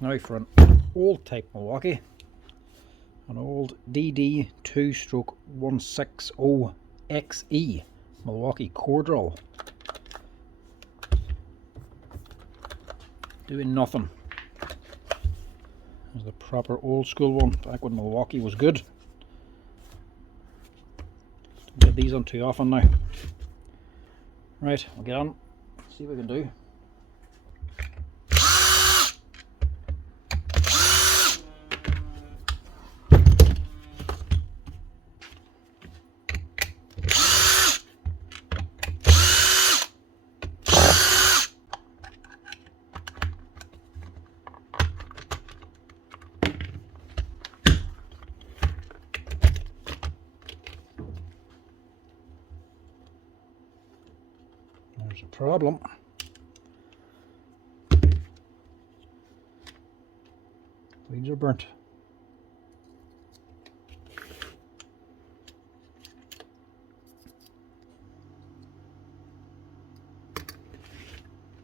Now for an old type Milwaukee, an old DD2-160 XE Milwaukee core drill. Doing nothing. There's the proper old school one, back when Milwaukee was good. Don't get these on too often now. Right, we'll get on, see what we can do. There's a problem. Leads are burnt.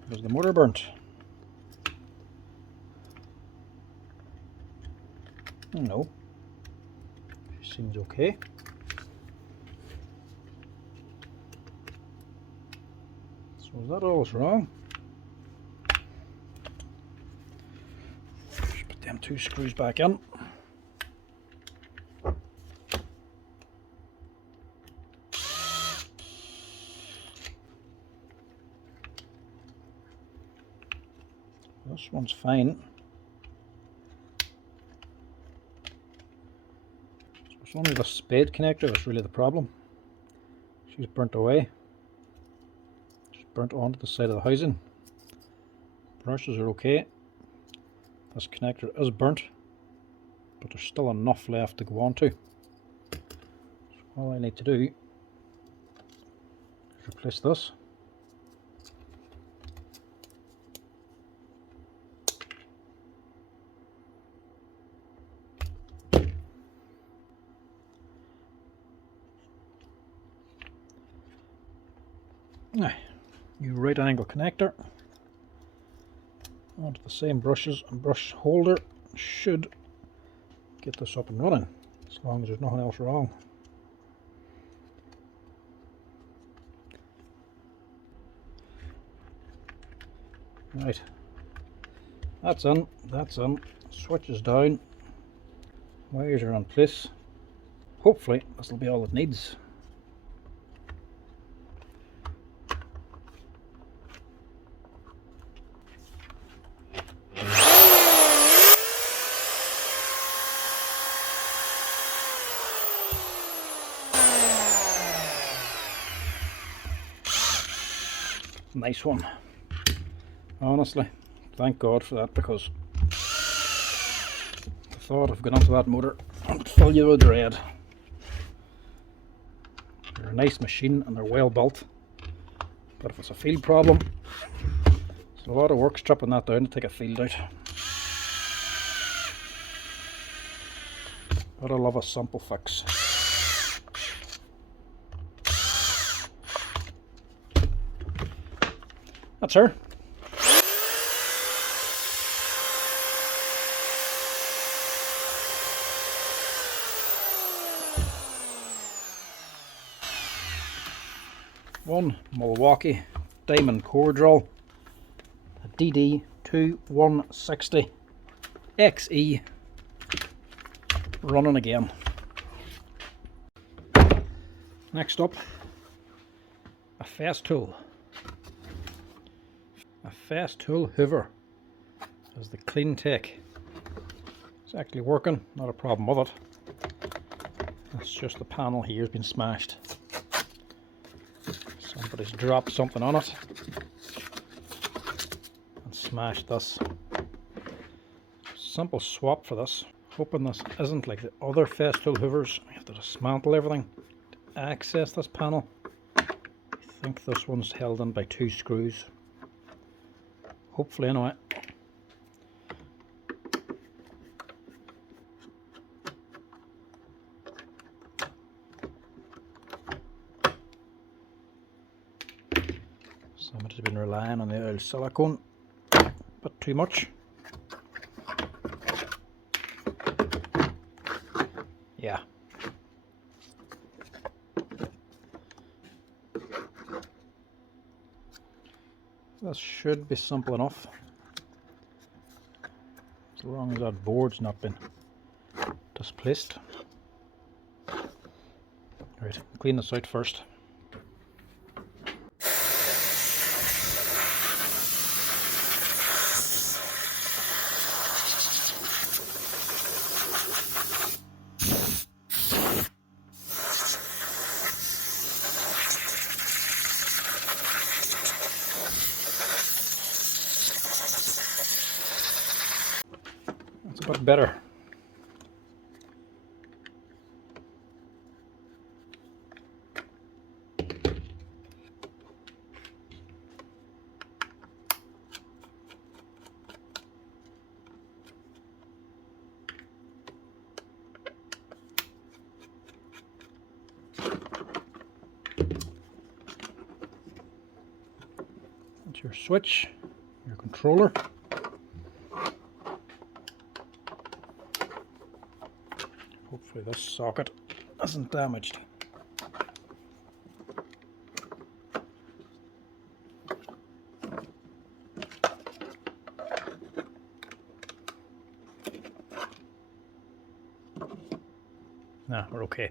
There's the motor burnt. No. Seems okay. So is that all that's wrong? Just put them two screws back in. This one's fine. So it's only the spade connector that's really the problem. She's burnt away. She's burnt onto the side of the housing. Brushes are okay. This connector is burnt, but there's still enough left to go on to. So all I need to do is replace this. New right angle connector onto the same brushes and brush holder should get this up and running, as long as there's nothing else wrong. Right, that's in, switch is down, wires are in place. Hopefully this will be all it needs. Nice one. Honestly, thank God for that, because the thought of going onto that motor would fill you with dread. They're a nice machine and they're well built, but if it's a field problem, it's a lot of work stripping that down to take a field out. But I love a simple fix. That's her. One Milwaukee diamond core drill, a DD2-160 XE, running again. Next up, a Festool. A Festool Hoover is the clean take. It's actually working, not a problem with it. It's just the panel here has been smashed. Somebody's dropped something on it and smashed this. Simple swap for this. Hoping this isn't like the other Festool Hoovers. You have to dismantle everything to access this panel. I think this one's held in by 2 screws. Hopefully, anyway. Somebody's been relying on the old silicone, but too much. Yeah. This should be simple enough, as long as that board's not been displaced. Right, clean this out first. That's a bit better. That's your switch, your controller. Hopefully this socket isn't damaged. Nah, we're okay.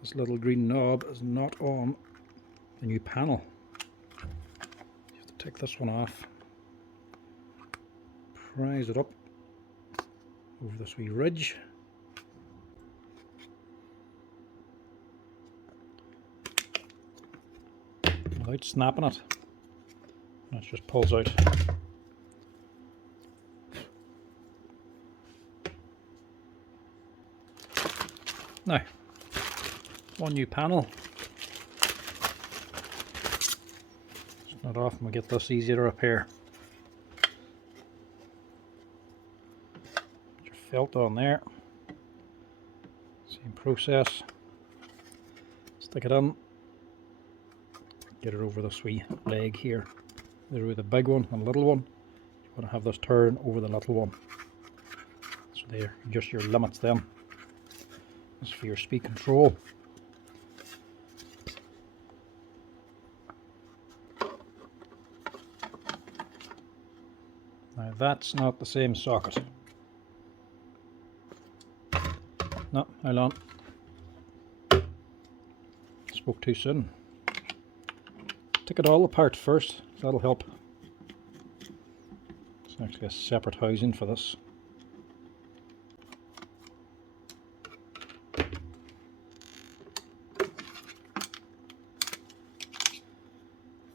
This little green knob is not on the new panel. You have to take this one off, prise it up over this wee ridge, without snapping it, and it just pulls out. Now, one new panel. It's not often we get this easy to repair. Put your felt on there. Same process. Stick it in. Get it over this wee leg here. There's the big one and the little one. You want to have this turn over the little one. So there, just your limits then. This is for your speed control. Now that's not the same socket. No, hold on. Spoke too soon. Take it all apart first, that'll help. It's actually a separate housing for this.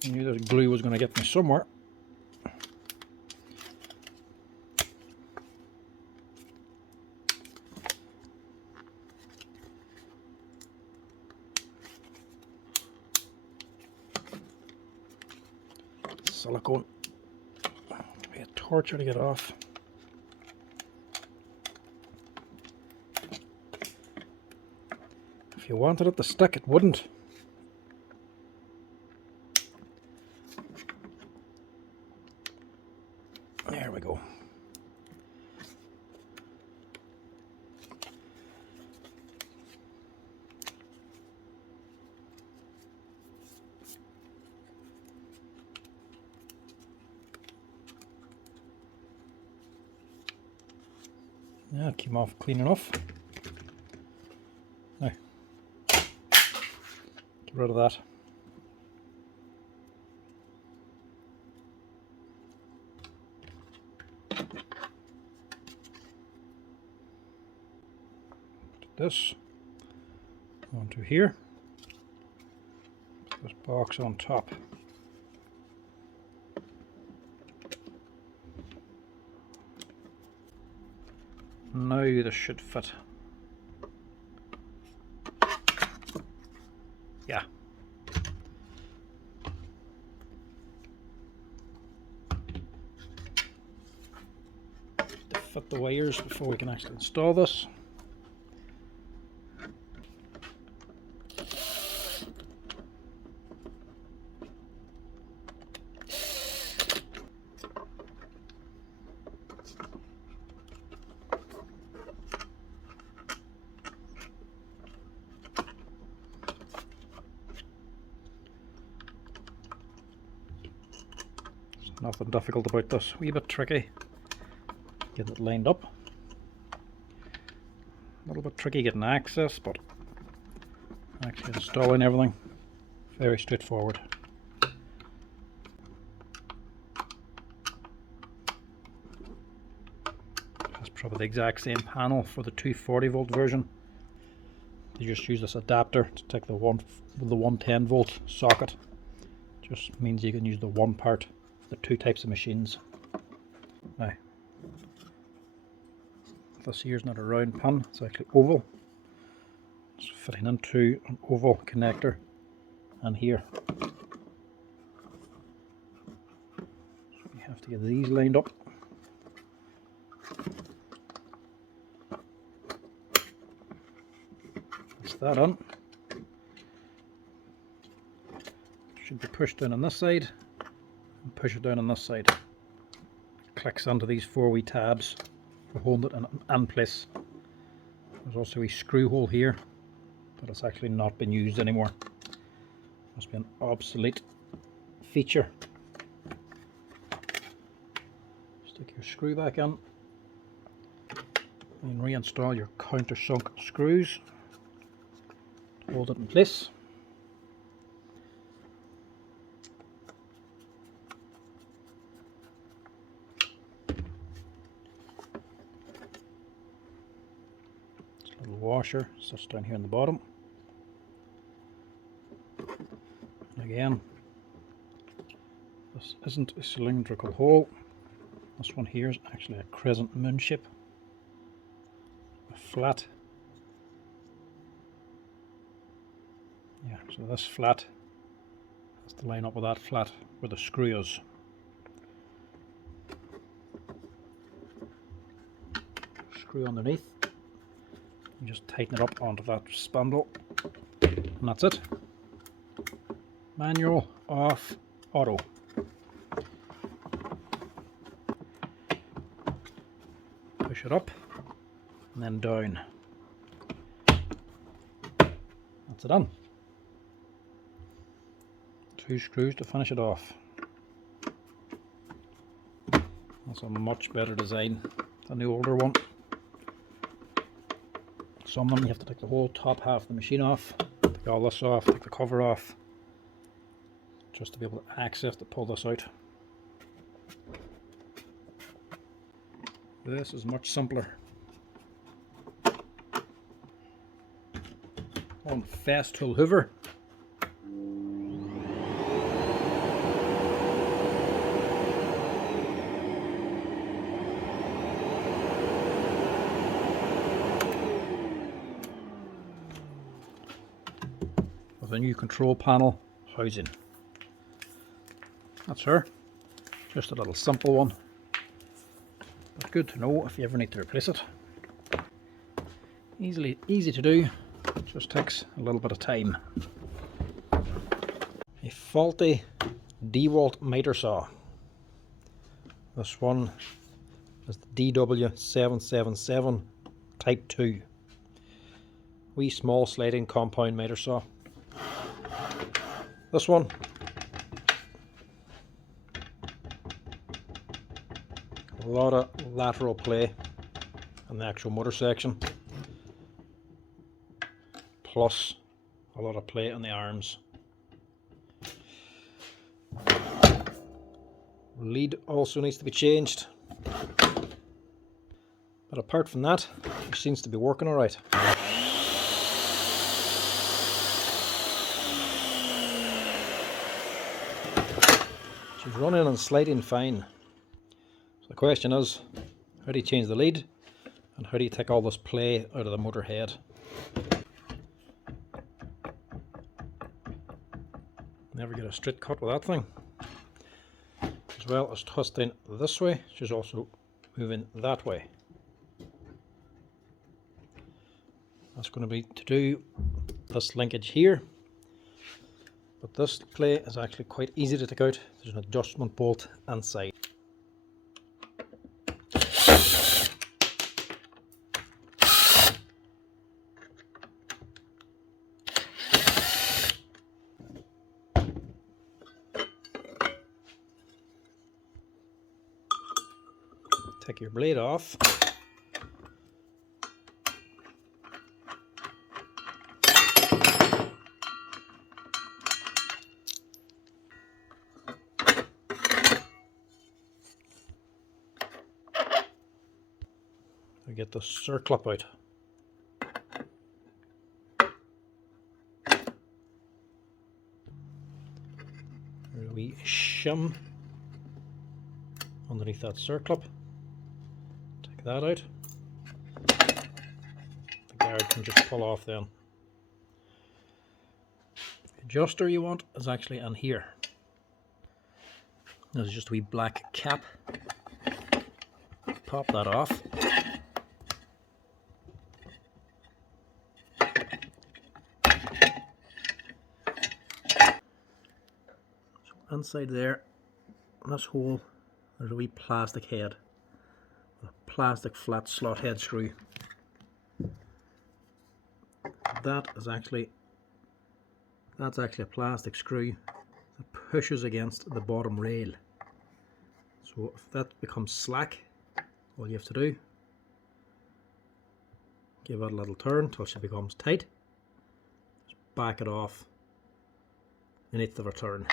I knew that glue was going to get me somewhere. Silicone. Give me a torture to get off. If you wanted it to stick, it wouldn't. There we go. Yeah, it came off clean enough. Now, get rid of that. Put this onto here. Put this box on top. Now this should fit. Yeah, fit the wires before we can actually install this. Nothing difficult about this, wee bit tricky. Get it lined up. A little bit tricky getting access, but actually installing everything, very straightforward. That's probably the exact same panel for the 240 volt version. You just use this adapter to take the 110 volt socket. Just means you can use the one part for the two types of machines. Now, this here's not a round pin, it's actually oval. It's fitting into an oval connector and here. So we have to get these lined up. That's that on. Should be pushed down on this side and push it down on this side. It clicks onto these four wee tabs for holding it in place. There's also a screw hole here, but it's actually not been used anymore. Must be an obsolete feature. Stick your screw back in and reinstall your countersunk screws. Hold it in place. Little washer sits down here in the bottom. Again, this isn't a cylindrical hole. This one here is actually a crescent moon shape, a flat. Yeah, so this flat has to line up with that flat where the screw is. Screw underneath. You just tighten it up onto that spindle, and that's it. Manual, off, auto. Push it up and then down. That's it done. 2 screws to finish it off. That's a much better design than the older one. Some of them you have to take the whole top half of the machine off, take all this off, take the cover off, just to be able to access to pull this out. This is much simpler. On Festool Hoover. With a new control panel housing. That's her. Just a little simple one, but good to know if you ever need to replace it. Easy to do, just takes a little bit of time. A faulty DeWalt miter saw. This one is the DSS611 Type 2. Wee small sliding compound miter saw. This one a lot of lateral play in the actual motor section, plus a lot of play on the arms. Lead also needs to be changed, but apart from that, it seems to be working alright. She's running and sliding fine. So the question is, how do you change the lead and how do you take all this play out of the motor head? Never get a straight cut with that thing. As well as twisting this way, she's also moving that way. That's going to be to do this linkage here. But this play is actually quite easy to take out. There's an adjustment bolt inside. Take your blade off. Get the circlip out. There's a wee shim underneath that circlip. Take that out. The guard can just pull off then. The adjuster you want is actually in here. There's just a wee black cap. Pop that off. Inside there, in this hole, there's a wee plastic head, a plastic flat slot head screw. That's actually a plastic screw that pushes against the bottom rail. So if that becomes slack, all you have to do, give it a little turn until she becomes tight. Just back it off beneath the return.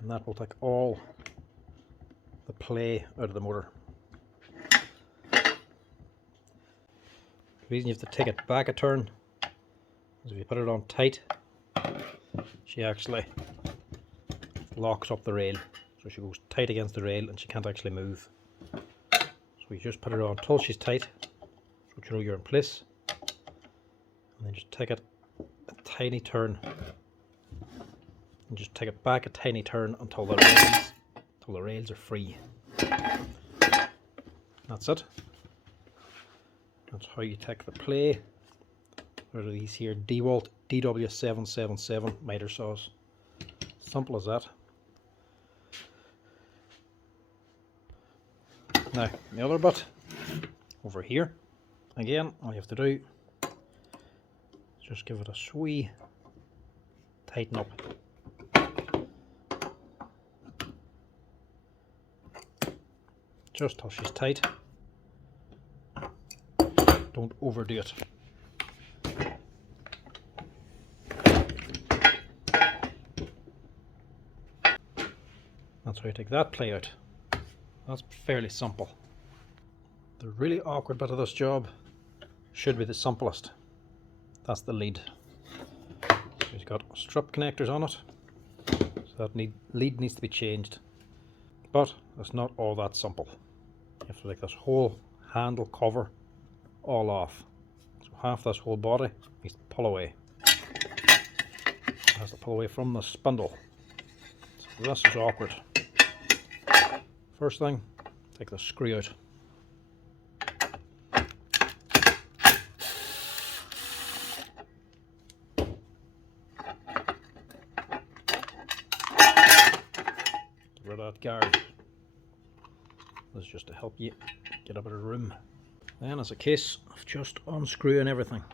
And that will take all the play out of the motor. The reason you have to take it back a turn is if you put it on tight, she actually locks up the rail. So she goes tight against the rail and she can't actually move. So you just put it on till she's tight, so you know you're in place. And then just take it a tiny turn. And just take it back a tiny turn until the rails are free. That's it. That's how you take the play out of these here DeWalt DW777 miter saws. Simple as that. Now the other bit over here, again all you have to do is just give it a swee tighten up. Just till she's tight. Don't overdo it. That's how you take that play out. That's fairly simple. The really awkward bit of this job should be the simplest. That's the lead. So it's got strip connectors on it. So that lead needs to be changed. But it's not all that simple. You have to take this whole handle cover all off. So half this whole body needs to pull away. It has to pull away from the spindle. So this is awkward. First thing, take the screw out. Get rid of that guard. This is just to help you get a bit of room. Then it's a case of just unscrewing everything.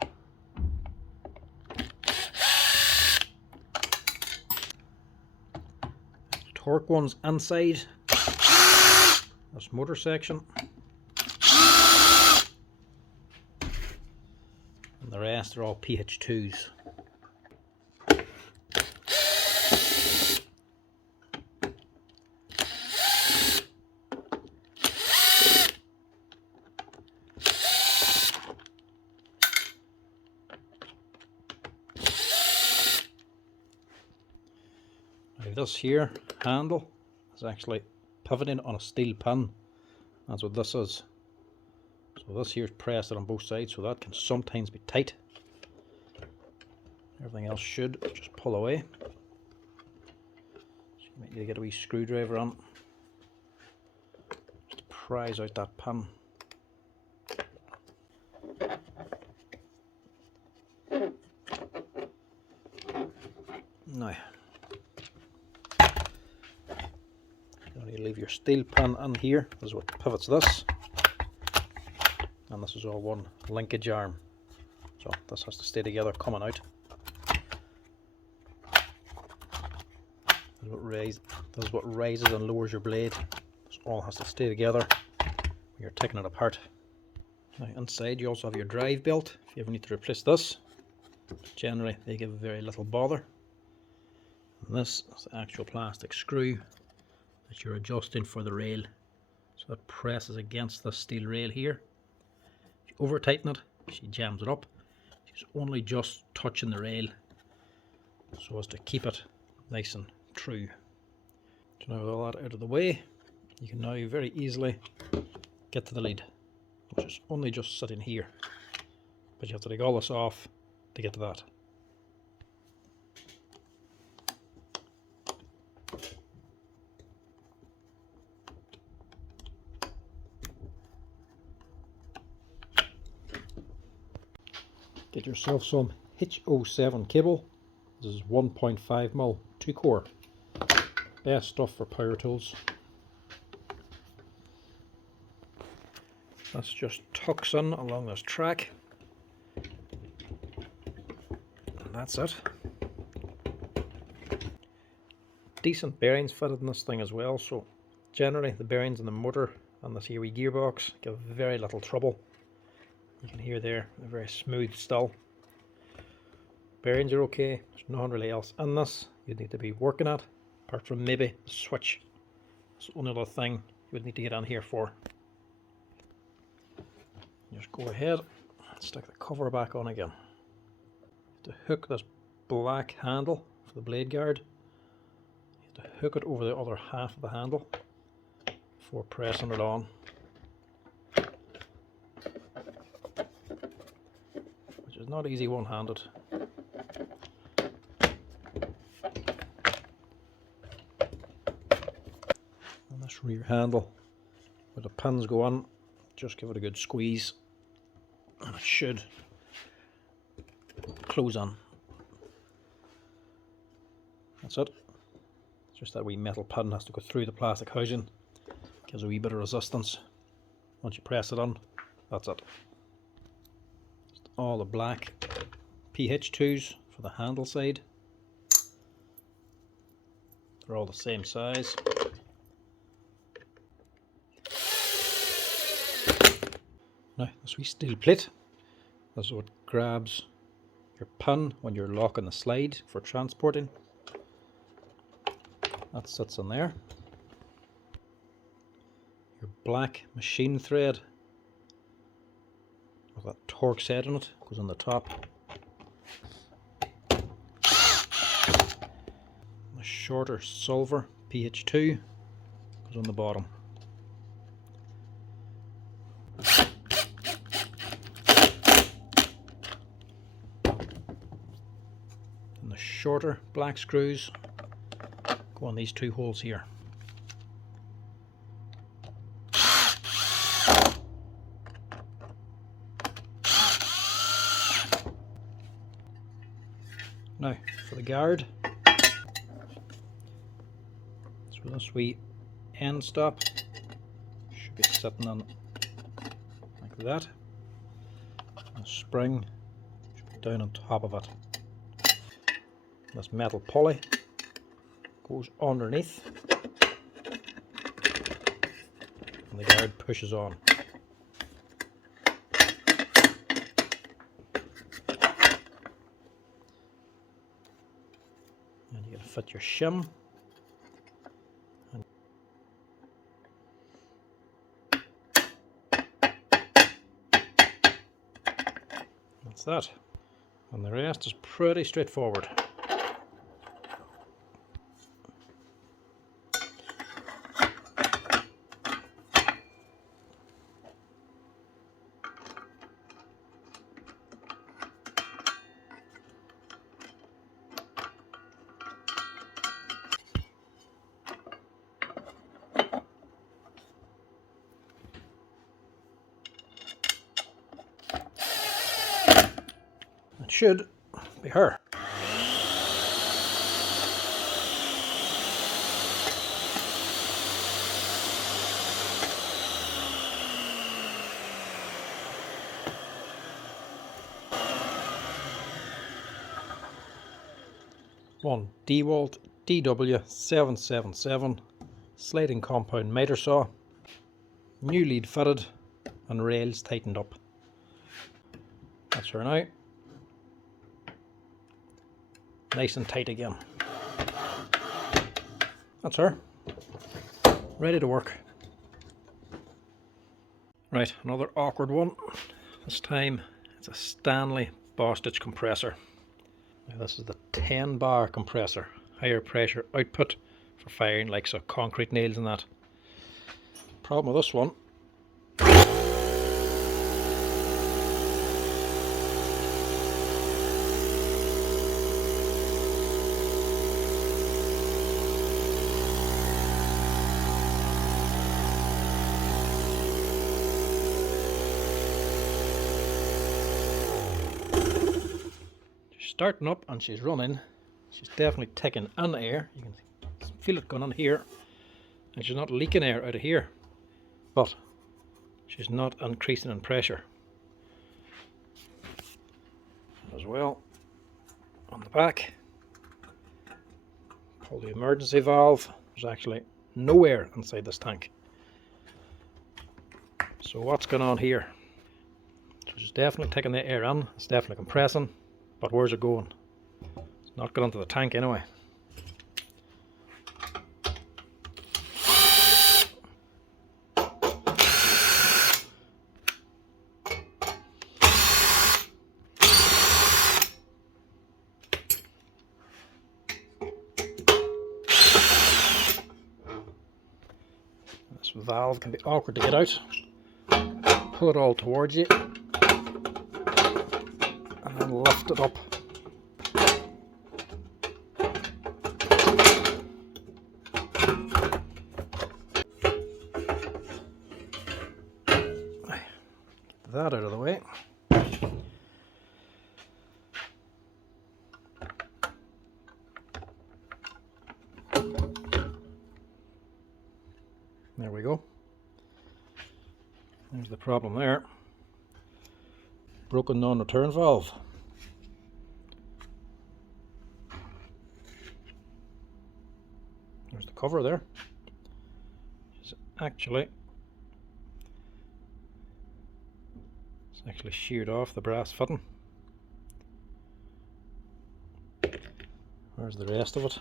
Torque one's inside this motor section, and the rest are all PH2s. This here handle is actually pivoting on a steel pin. That's what this is. So this here is pressed on both sides, so that can sometimes be tight. Everything else should just pull away. So you might need to get a wee screwdriver on just to prise out that pin. Now, you leave your steel pin in here. This is what pivots this, and this is all one linkage arm, so this has to stay together coming out. This is what raises and lowers your blade. This all has to stay together when you're taking it apart. Now inside you also have your drive belt if you ever need to replace this. Generally they give very little bother. And this is the actual plastic screw that you're adjusting for the rail. So that presses against the steel rail here. If you over tighten it, she jams it up. She's only just touching the rail so as to keep it nice and true. So now with all that out of the way, you can now very easily get to the lead, which is only just sitting here. But you have to take all this off to get to that. Get yourself some H07 cable. This is 1.5mm 2-core. Best stuff for power tools. That's just tucks in along this track. And that's it. Decent bearings fitted in this thing as well, so generally the bearings in the motor and this here wee gearbox give very little trouble. You can hear there, they're very smooth still. Bearings are okay, there's nothing really else in this you'd need to be working at, apart from maybe the switch. It's the only other thing you would need to get on here for. Just go ahead and stick the cover back on again. To hook this black handle for the blade guard, you have to hook it over the other half of the handle before pressing it on. Which is not easy one-handed. And this rear handle, where the pins go on, just give it a good squeeze and it should close on. That's it. It's just that wee metal pin has to go through the plastic housing, gives a wee bit of resistance. Once you press it on, that's it. Just all the black PH2s for the handle side. They're all the same size. Now, this wee steel plate, this is what grabs your pin when you're locking the slide for transporting. That sits in there. Your black machine thread with that torque set on it goes on the top. The shorter silver PH2 goes on the bottom. And the shorter black screws go on these two holes here. Now for the guard, so this wee end stop should be sitting on like that. The spring should be down on top of it. This metal pulley goes underneath and the guard pushes on. And you can fit your shim. And that's that. And the rest is pretty straightforward. Should be her. one DeWalt DW777 sliding compound miter saw, new lead fitted and rails tightened up. That's her now. Nice and tight again. That's her. Ready to work. Right, another awkward one. This time it's a Stanley Bostitch compressor. Now this is the 10 bar compressor. Higher pressure output for firing like so concrete nails and that. Problem with this one, starting up and she's running. She's definitely taking in air. You can feel it going on here, and she's not leaking air out of here, but she's not increasing in pressure. As well, on the back, pull the emergency valve. There's actually no air inside this tank. So what's going on here? So she's definitely taking the air in. It's definitely compressing. But where's it going? It's not going into the tank anyway. This valve can be awkward to get out. Pull it all towards you. And then lift it up. Get that out of the way. There we go. There's the problem there. Broken non-return valve. There's the cover there. It's actually sheared off the brass fitting. Where's the rest of it?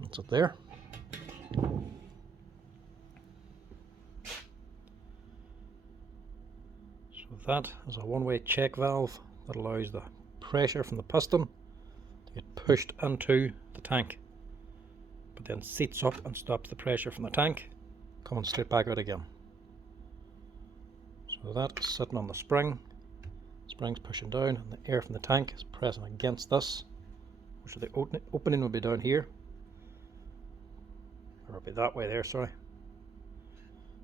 That's it there. That is a one-way check valve that allows the pressure from the piston to get pushed into the tank, but then seats up and stops the pressure from the tank coming straight back out again. So that's sitting on the spring. The spring's pushing down and the air from the tank is pressing against this, which the opening will be down here, or it'll be that way there, sorry.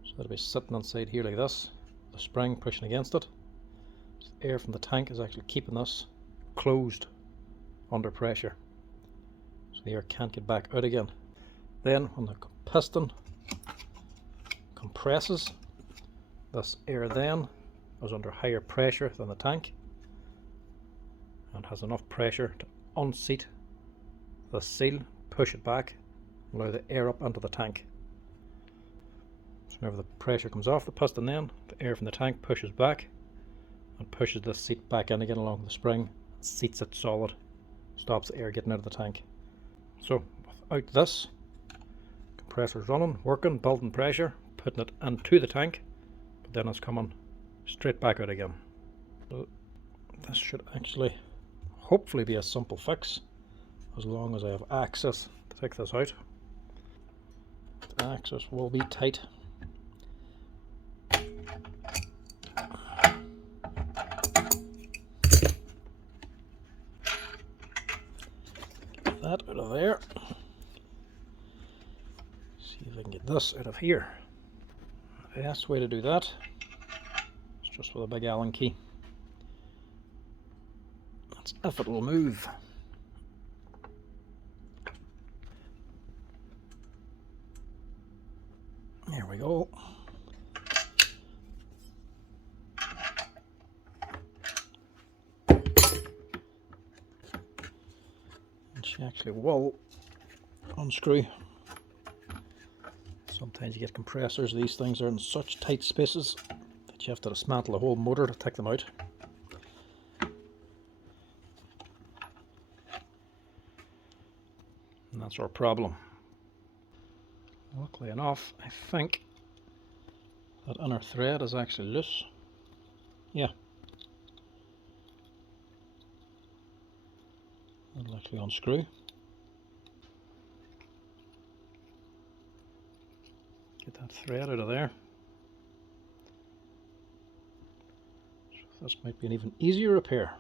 So it'll be sitting inside here like this. The spring pushing against it. So the air from the tank is actually keeping this closed under pressure, so the air can't get back out again. Then when the piston compresses, this air then is under higher pressure than the tank and has enough pressure to unseat the seal, push it back, allow the air up into the tank. Whenever the pressure comes off the piston, then the air from the tank pushes back and pushes this seat back in again along the spring, seats it solid, stops the air getting out of the tank. So without this, compressor's running, working, building pressure, putting it into the tank, but then it's coming straight back out again. So this should actually hopefully be a simple fix, as long as I have access to take this out. The access will be tight. That out of there. See if I can get this out of here. The best way to do that is just with a big Allen key. That's if it will move. There we go. You actually will unscrew. Sometimes you get compressors, these things are in such tight spaces that you have to dismantle the whole motor to take them out. And that's our problem. Luckily enough, I think that inner thread is actually loose. Yeah. That'll actually unscrew. Get that thread out of there. So this might be an even easier repair.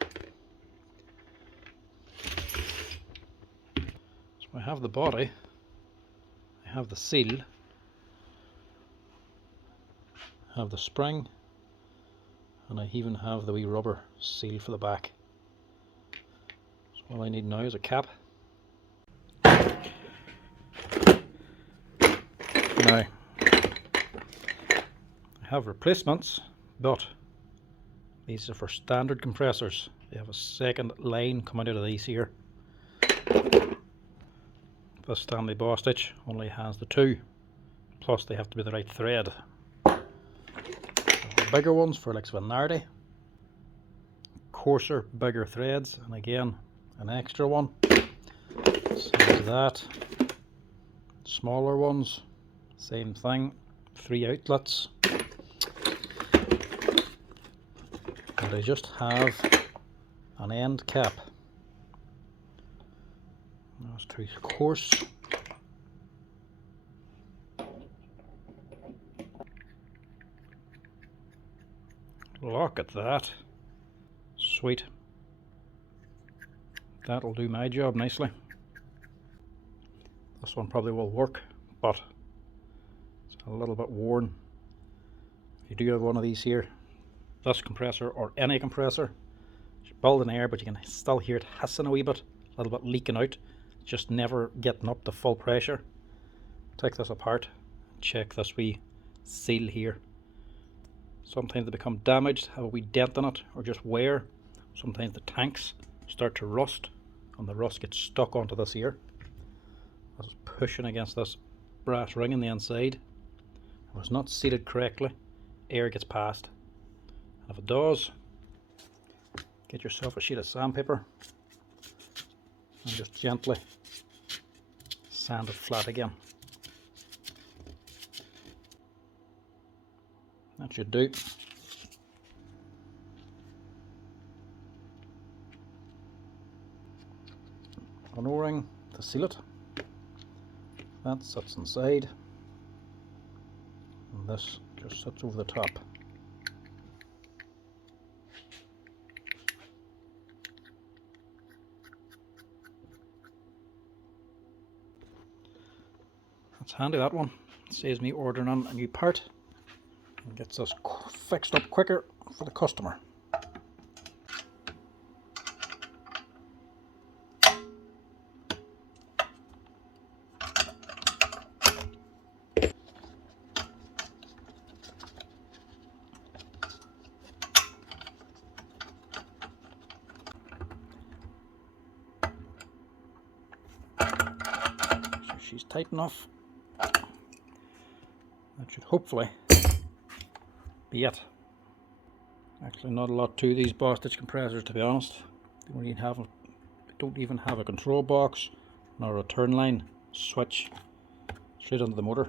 So I have the body, I have the seal, I have the spring, and I even have the wee rubber seal for the back. So all I need now is a cap. Now, I have replacements, but these are for standard compressors. They have a second line coming out of these here. The Stanley Bostitch only has the two, plus they have to be the right thread. The bigger ones for like Vanardi, coarser, bigger threads, and again an extra one. Same as that. Smaller ones, same thing, 3 outlets. And I just have an end cap. That's too coarse. Look at that. Sweet. That'll do my job nicely. This one probably will work, but it's a little bit worn. If you do have one of these here, this compressor or any compressor, it's building air, but you can still hear it hissing a wee bit, a little bit leaking out, just never getting up to full pressure. Take this apart, check this wee seal here. Sometimes they become damaged, have a wee dent in it, or just wear. Sometimes the tanks start to rust, and the rust gets stuck onto this here. This is pushing against this brass ring on the inside. If it's not seated correctly, air gets past. And if it does, get yourself a sheet of sandpaper and just gently sand it flat again. That should do. An O-ring to seal it. That sits inside, and this just sits over the top. That's handy, that one. It saves me ordering on a new part and gets us fixed up quicker for the customer. So she's tight enough. That should hopefully be it. Actually, not a lot to these Bostitch compressors, to be honest. They don't even have a control box nor a return line switch straight onto the motor.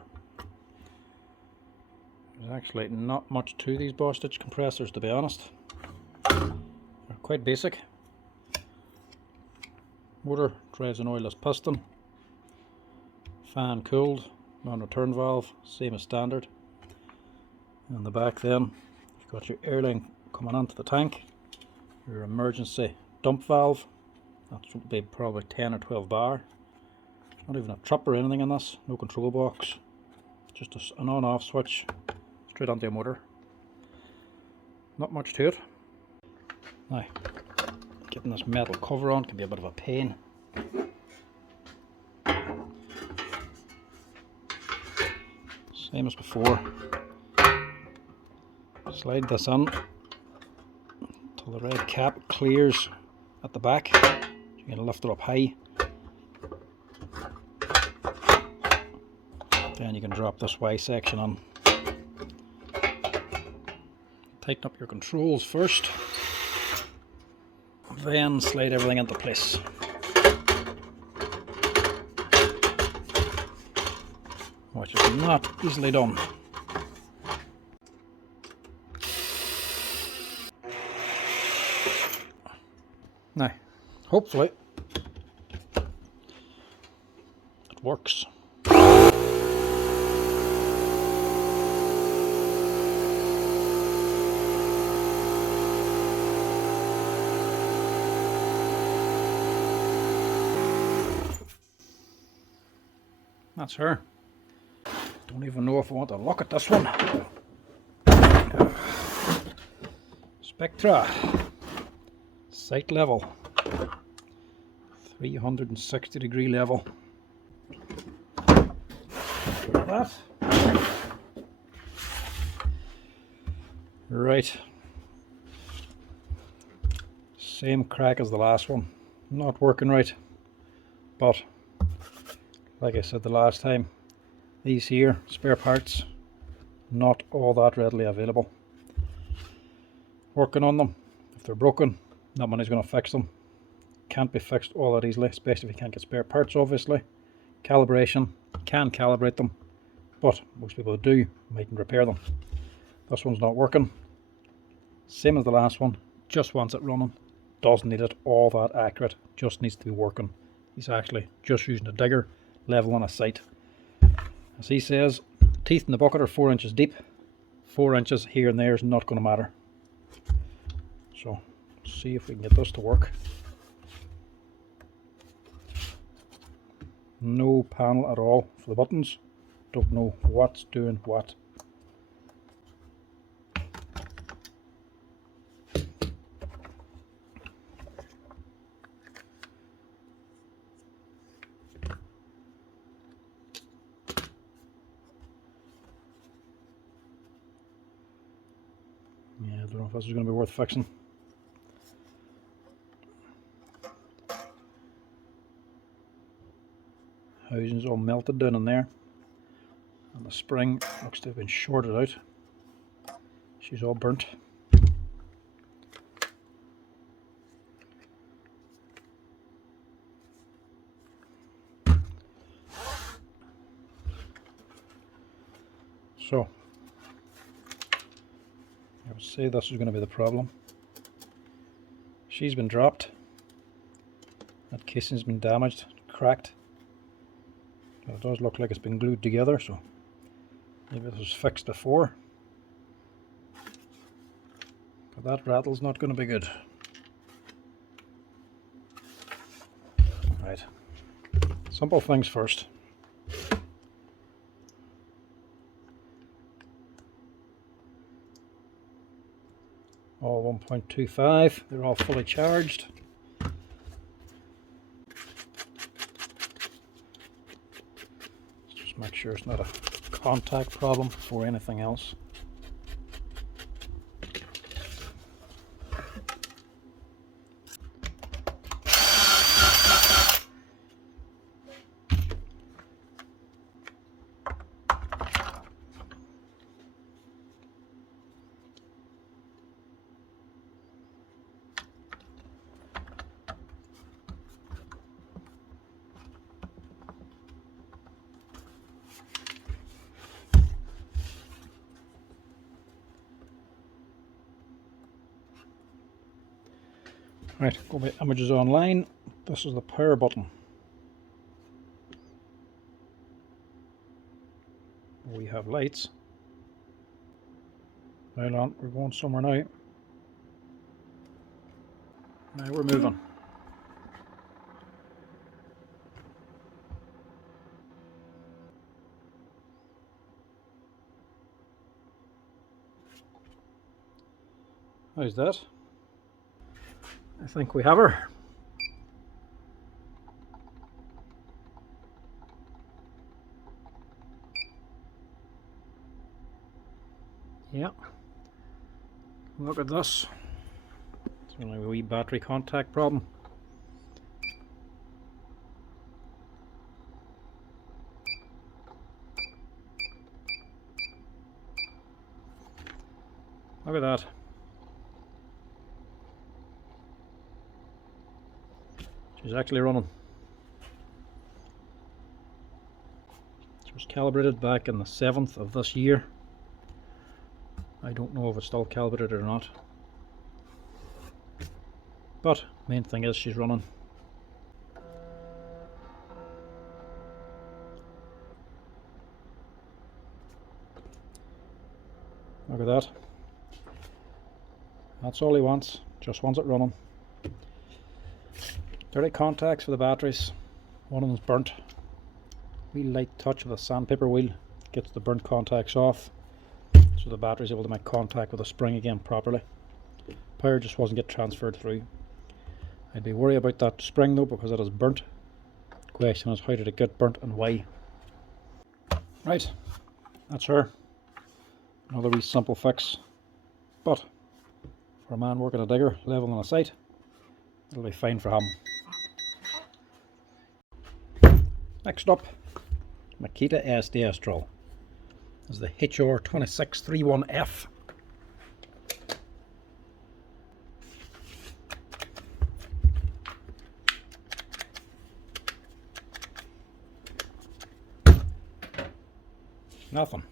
There's actually not much to these Bostitch compressors, to be honest. They're quite basic. Motor drives an oilless piston. Fan cooled, non-return valve, same as standard. In the back then, you've got your air line coming onto the tank, your emergency dump valve, that should be probably 10 or 12 bar. Not even a trip or anything in this, no control box, just an on-off switch straight onto your motor. Not much to it. Now, getting this metal cover on can be a bit of a pain. Same as before. Slide this in until the red cap clears at the back. You're going to lift it up high Then you can drop this Y section on. Tighten up your controls first, then slide everything into place. Which is not easily done. Now, hopefully it works. That's her. Don't even know if I want to look at this one. Spectra. Sight level. 360-degree level. That. Right. Same crack as the last one. Not working right. But like I said the last time, these here spare parts, not all that readily available. Working on them. If they're broken, not money's going to fix them. Can't be fixed all that easily, especially if you can't get spare parts, obviously. Calibration, can calibrate them, but most people that do mightn't repair them. This one's not working. Same as the last one, just wants it running. Doesn't need it all that accurate, just needs to be working. He's actually just using a digger, level on a sight. As he says, teeth in the bucket are 4 inches deep. 4 inches here and there is not going to matter. So, see if we can get this to work. No panel at all for the buttons. Don't know what's doing what. Yeah, I don't know if this is going to be worth fixing. Housing's all melted down in there, and the spring looks to have been shorted out. She's all burnt. So I would say this is going to be the problem. She's been dropped. That casing's been damaged, cracked. It does look like it's been glued together, so maybe this was fixed before. But that rattle's not going to be good. Right. Simple things first. All 1.25, they're all fully charged. Make sure it's not a contact problem before anything else. Right, go by images online. This is the power button. We have lights. Hold on, we're going somewhere now. Now we're moving. How's that? I think we have her. Yeah. Look at this. It's only a wee battery contact problem. Look at that. She's actually running. She was calibrated back on the 7th of this year. I don't know if it's still calibrated or not. But main thing is she's running. Look at that. That's all he wants. Just wants it running. Dirty contacts for the batteries. One of them's burnt. Wee light touch with a sandpaper wheel gets the burnt contacts off, so the battery's able to make contact with the spring again properly. Power just wasn't get transferred through. I'd be worried about that spring though, because it is burnt. The question is, how did it get burnt and why? Right, that's her. Another wee simple fix, but for a man working a digger, leveling a site, it'll be fine for him. Next up, Makita SDS drill. This is the HR-26311F. Nothing.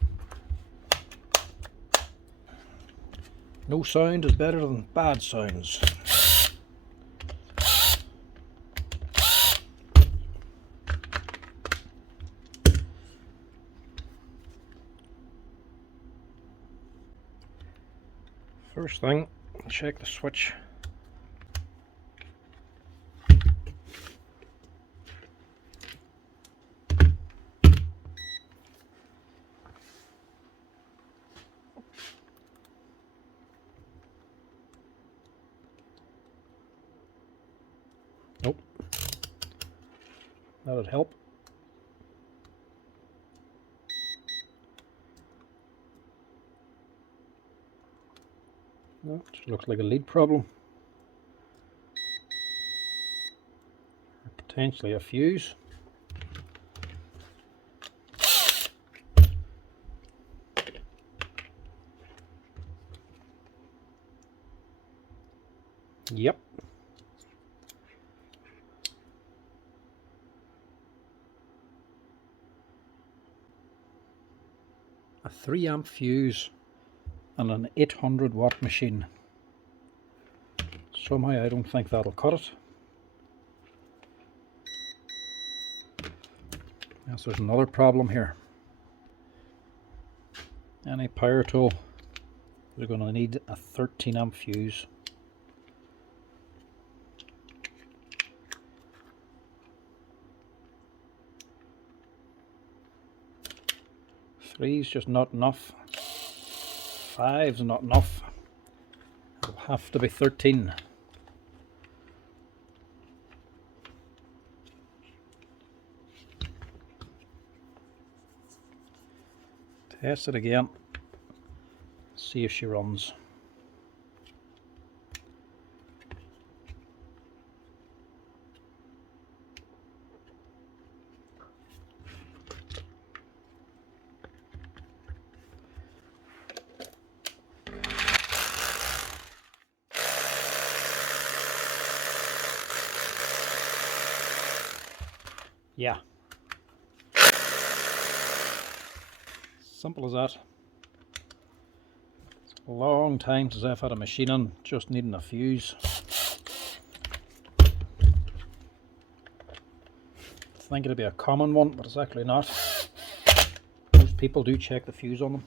No sound is better than bad sounds. First thing, check the switch. Nope. That'd help. No, just looks like a lead problem. Or potentially a fuse. Yep. A 3 amp fuse and an 800 watt machine. Somehow I don't think that'll cut it. Yes, there's another problem here. Any power tool is going to need a 13 amp fuse. Three's just not enough. 5's not enough. It'll have to be 13. Test it again. See if she runs. Yeah. Simple as that. It's a long time since I've had a machine on just needing a fuse. I think it'd be a common one, but it's actually not. Most people do check the fuse on them.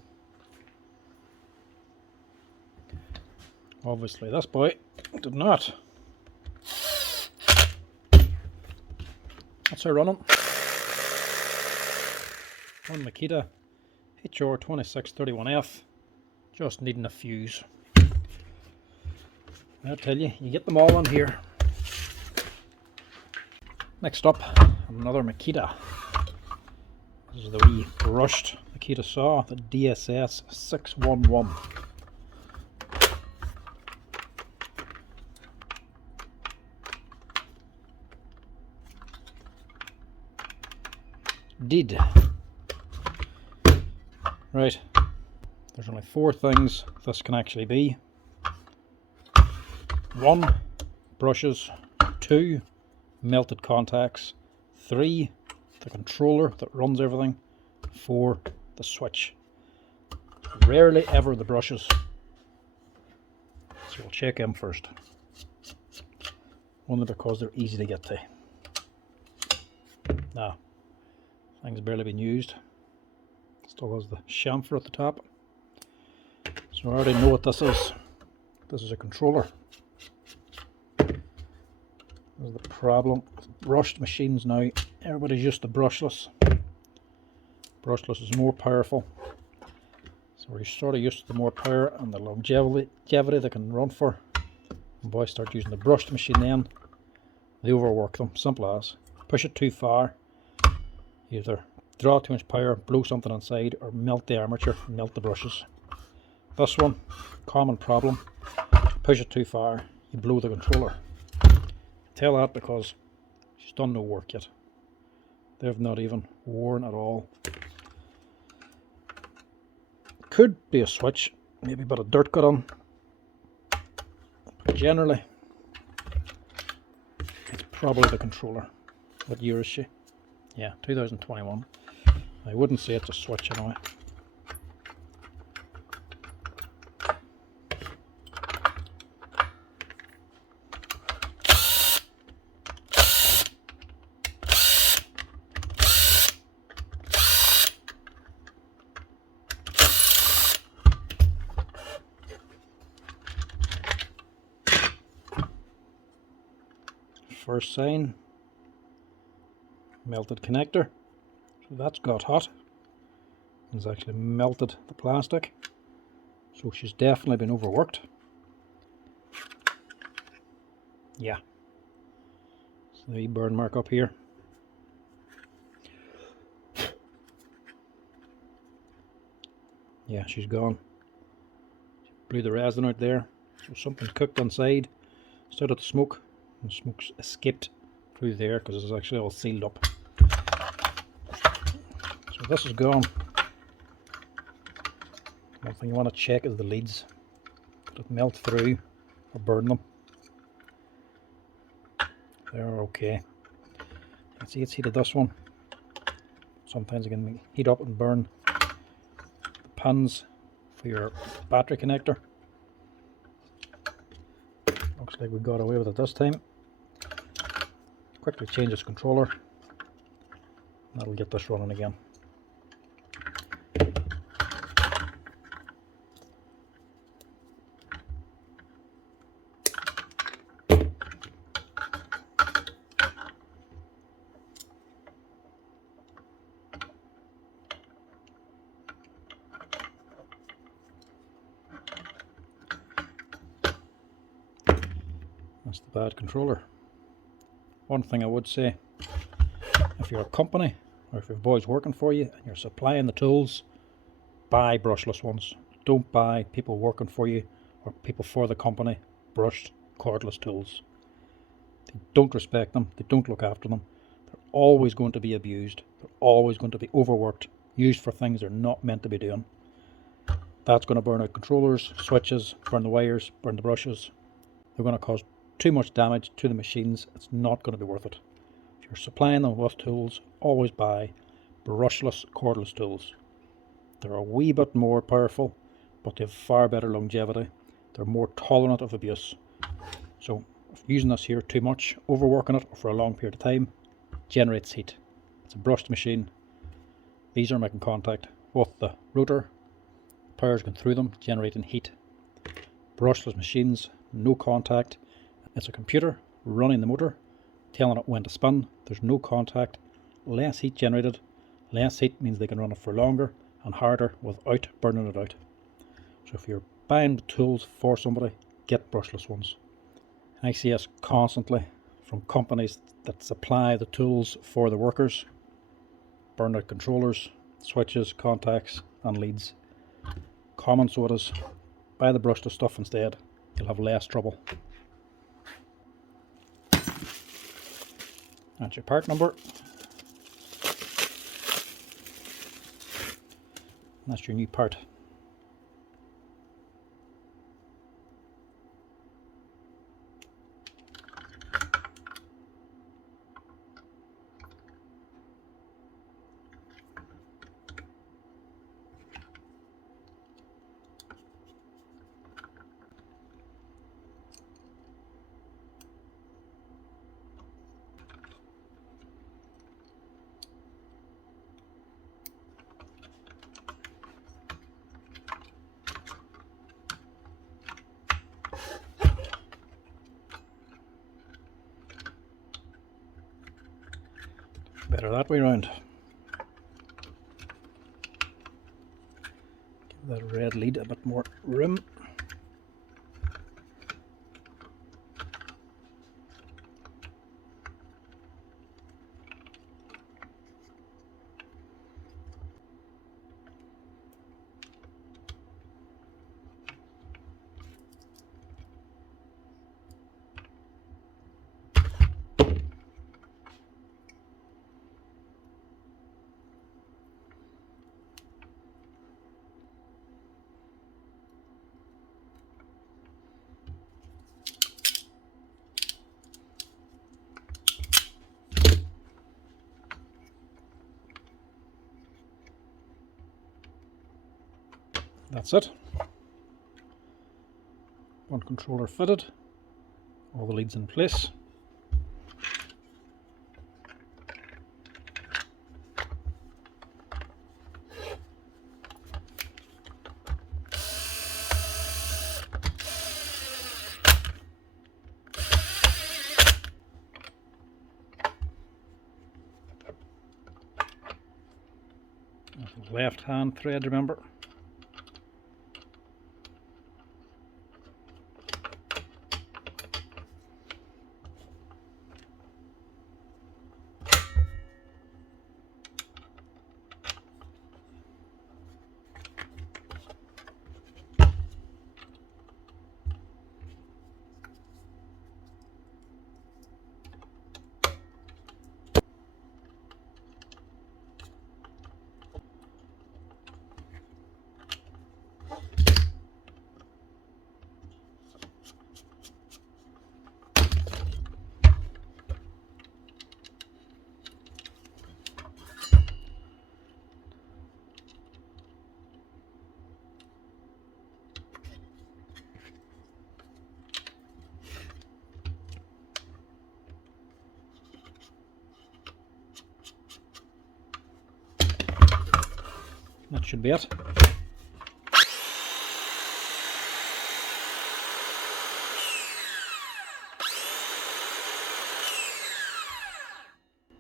Obviously this boy did not. That's her running. One Makita HR-2631F, just needing a fuse. I tell you, you get them all in here. Next up, another Makita. This is the wee brushed Makita Saw, the DSS611. Right, There's only 4 things this can actually be. 1, brushes. 2, melted contacts. 3, the controller that runs everything. 4, the switch. Rarely ever the brushes. So we'll check them first. Only because they're easy to get to. Now, thing's barely been used. Still has the chamfer at the top. So I already know what this is. This is a controller. This is the problem with brushed machines now. Everybody's used to brushless. Brushless is more powerful. So we're sort of used to the more power and the longevity they can run for. And boys start using the brushed machine then, they overwork them. Simple as. Push it too far, either draw too much power, blow something inside, or melt the armature, melt the brushes. This one, common problem. Push it too far, you blow the controller. Tell that because she's done no work yet. They've not even worn at all. Could be a switch, maybe a bit of dirt got on. But generally, it's probably the controller. What year is she? Yeah, 2021. I wouldn't say it's a switch anyway. First sign, melted connector. So that's got hot. It's actually melted the plastic. So she's definitely been overworked. Yeah. So the burn mark up here. Yeah, she's gone. She blew the resin out there. So something's cooked inside. Started to smoke. And smoke's escaped through there because it's actually all sealed up. So this is gone. One thing you want to check is the leads. Did it melt through or burn them? They're okay. You can see it's heated this one. Sometimes it can heat up and burn the pins for your battery connector. Looks like we got away with it this time. Quickly change this controller. That'll get this running again. That's the bad controller. One thing I would say, if you're a company or if your boys working for you and you're supplying the tools, buy brushless ones. Don't buy people working for you or people for the company brushed cordless tools. They don't respect them, they don't look after them. They're always going to be abused, they're always going to be overworked, used for things they're not meant to be doing. That's going to burn out controllers, switches, burn the wires, burn the brushes. They're going to cause too much damage to the machines. It's not going to be worth it. If you're supplying them with tools, always buy brushless cordless tools. They're a wee bit more powerful, but they have far better longevity. They're more tolerant of abuse. So if using this here too much, overworking it for a long period of time, generates heat. It's a brushed machine. These are making contact with the rotor. Power's going through them, generating heat. Brushless machines, no contact. It's a computer running the motor, telling it when to spin. There's no contact, less heat generated. Less heat means they can run it for longer and harder without burning it out. So if you're buying tools for somebody, get brushless ones. I see us constantly from companies that supply the tools for the workers, burn out controllers, switches, contacts and leads. Common so it is. Buy the brushless stuff instead. You'll have less trouble. That's your part number. That's your new part. Better that way round. Give that red lead a bit more room. That's it. One controller fitted, all the leads in place. Left hand thread, remember. That should be it.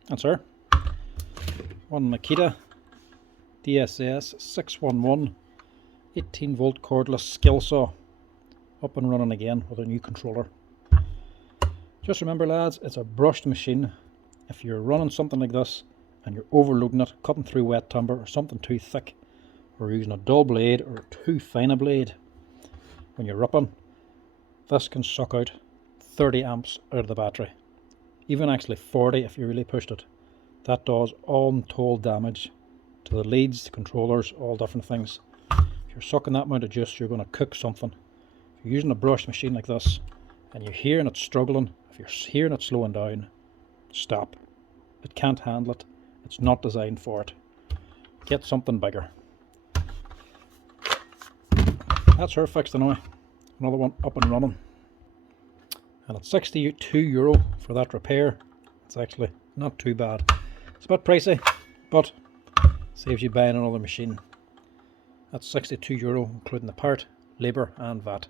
That's her. One Makita DSS611 18-volt cordless skill saw, up and running again with a new controller. Just remember, lads, it's a brushed machine. If you're running something like this and you're overloading it, cutting through wet timber or something too thick, or using a dull blade or too fine a blade when you're ripping, this can suck out 30 amps out of the battery. Even actually 40 if you really pushed it. That does untold damage to the leads, the controllers, all different things. If you're sucking that amount of juice, you're going to cook something. If you're using a brushed machine like this and you're hearing it struggling, if you're hearing it slowing down, stop. It can't handle it. It's not designed for it. Get something bigger. That's her fixed anyway. Another one up and running. And it's €62 for that repair. It's actually not too bad. It's a bit pricey, but saves you buying another machine. That's €62, including the part, labour and VAT.